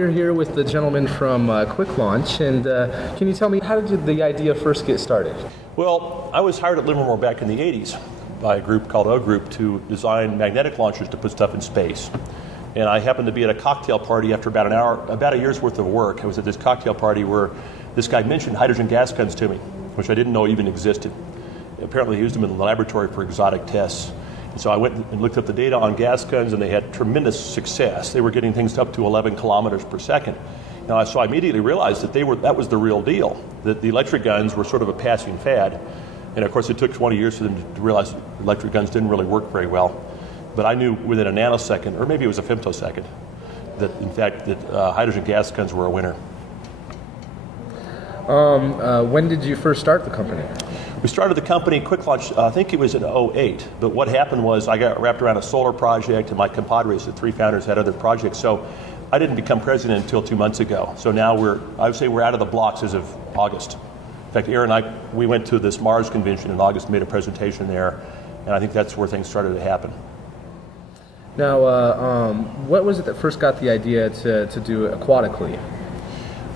you're here with the gentleman from QuickLaunch, and can you tell me, how did the idea first get started? Well, I was hired at Livermore back in the 80s by a group called O Group to design magnetic launchers to put stuff in space. And I happened to be at a cocktail party after about a year's worth of work. I was at this cocktail party where this guy mentioned hydrogen gas guns to me, which I didn't know even existed. Apparently he used them in the laboratory for exotic tests. And so I went and looked up the data on gas guns, and they had tremendous success. They were getting things up to 11 kilometers per second. Now, so I immediately realized that that was the real deal, that the electric guns were sort of a passing fad. And of course, it took 20 years for them to realize electric guns didn't really work very well. But I knew within a nanosecond, or maybe it was a femtosecond, that in fact that hydrogen gas guns were a winner. When did you first start the company? We started the company, QuickLaunch, I think it was in 2008. But what happened was I got wrapped around a solar project, and my compadres, the three founders, had other projects. So I didn't become president until 2 months ago. So now I would say we're out of the blocks as of August. In fact, Aaron and I, we went to this Mars convention in August, made a presentation there, and I think that's where things started to happen. Now, what was it that first got the idea to do it aquatically?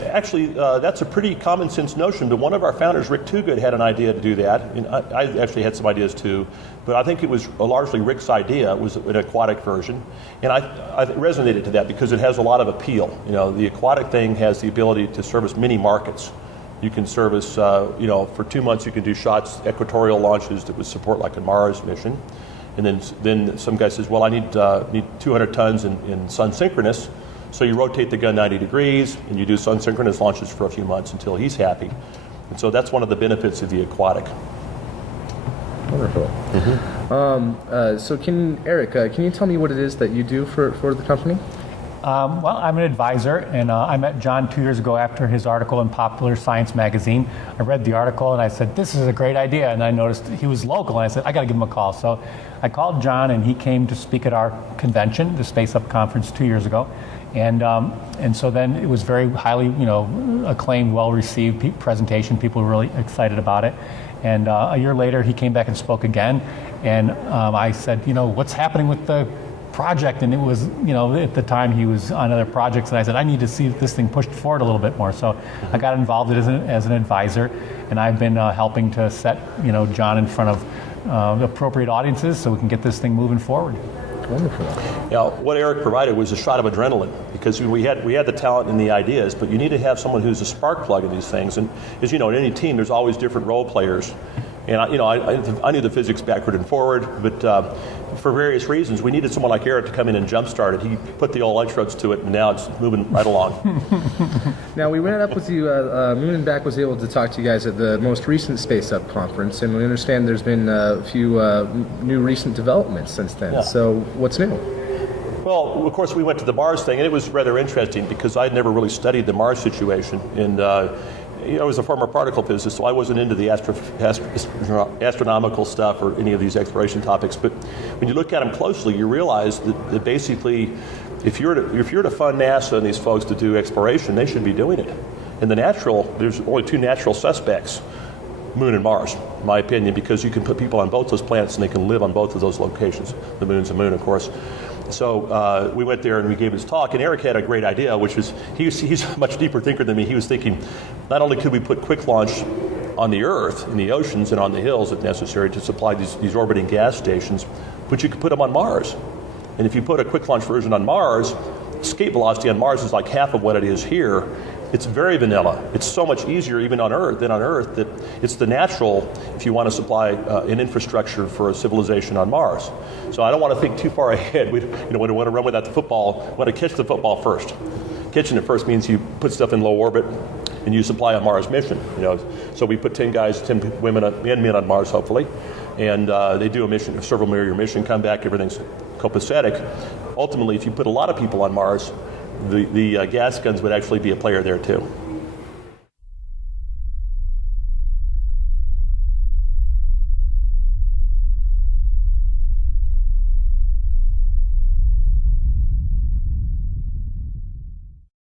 Actually, that's a pretty common sense notion, but one of our founders, Rick Toogood, had an idea to do that. And I actually had some ideas too, but I think it was largely Rick's idea. It was an aquatic version, and I resonated to that because it has a lot of appeal. You know, the aquatic thing has the ability to service many markets. You can service, for 2 months you can do shots, equatorial launches that would support like a Mars mission. And then some guy says, well, I need 200 tons in sun synchronous. So you rotate the gun 90 degrees and you do sun synchronous launches for a few months until he's happy. And so that's one of the benefits of the aquatic. Wonderful. Mm-hmm. So Eric, can you tell me what it is that you do for the company? Well, I'm an advisor, and I met John 2 years ago after his article in Popular Science magazine. I read the article and I said, this is a great idea. And I noticed he was local, and I said, I got to give him a call. So I called John, and he came to speak at our convention, the Space Up Conference 2 years ago. And so then it was very highly, acclaimed, well-received presentation. People were really excited about it. And a year later, he came back and spoke again. And I said, what's happening with the project? And it was, at the time he was on other projects, and I said, I need to see this thing pushed forward a little bit more. So I got involved as an advisor, and I've been helping to set, John in front of appropriate audiences so we can get this thing moving forward. Wonderful. Now, what Eric provided was a shot of adrenaline, because we had the talent and the ideas, but you need to have someone who's a spark plug in these things. And as you know, in any team, there's always different role players. And I knew the physics backward and forward, but for various reasons, we needed someone like Eric to come in and jumpstart it. He put the old electrodes to it, and now it's moving right along. Now, we ran up with you, Moonandback was able to talk to you guys at the most recent Space Up conference, and we understand there's been a few new recent developments since then. Yeah. So what's new? Well, of course, we went to the Mars thing, and it was rather interesting because I'd never really studied the Mars situation. And I was a former particle physicist, so I wasn't into the astronomical stuff or any of these exploration topics. But when you look at them closely, you realize that basically, if you're to fund NASA and these folks to do exploration, they should be doing it. And there's only two natural suspects, Moon and Mars, in my opinion, because you can put people on both those planets and they can live on both of those locations. The Moon's a moon, of course. So we went there and we gave his talk, and Eric had a great idea, which was, he's a much deeper thinker than me. He was thinking, not only could we put QuickLaunch on the Earth, in the oceans and on the hills if necessary to supply these orbiting gas stations, but you could put them on Mars. And if you put a QuickLaunch version on Mars, escape velocity on Mars is like half of what it is here. It's very vanilla. It's so much easier even on Earth that it's the natural if you want to supply an infrastructure for a civilization on Mars. So I don't want to think too far ahead. We want to run without the football. We want to catch the football first. Catching it first means you put stuff in low orbit and you supply a Mars mission. So we put 10 guys, 10 women and men on Mars, hopefully, and they do a several-year mission, come back, everything's copacetic. Ultimately, if you put a lot of people on Mars, the gas guns would actually be a player there too.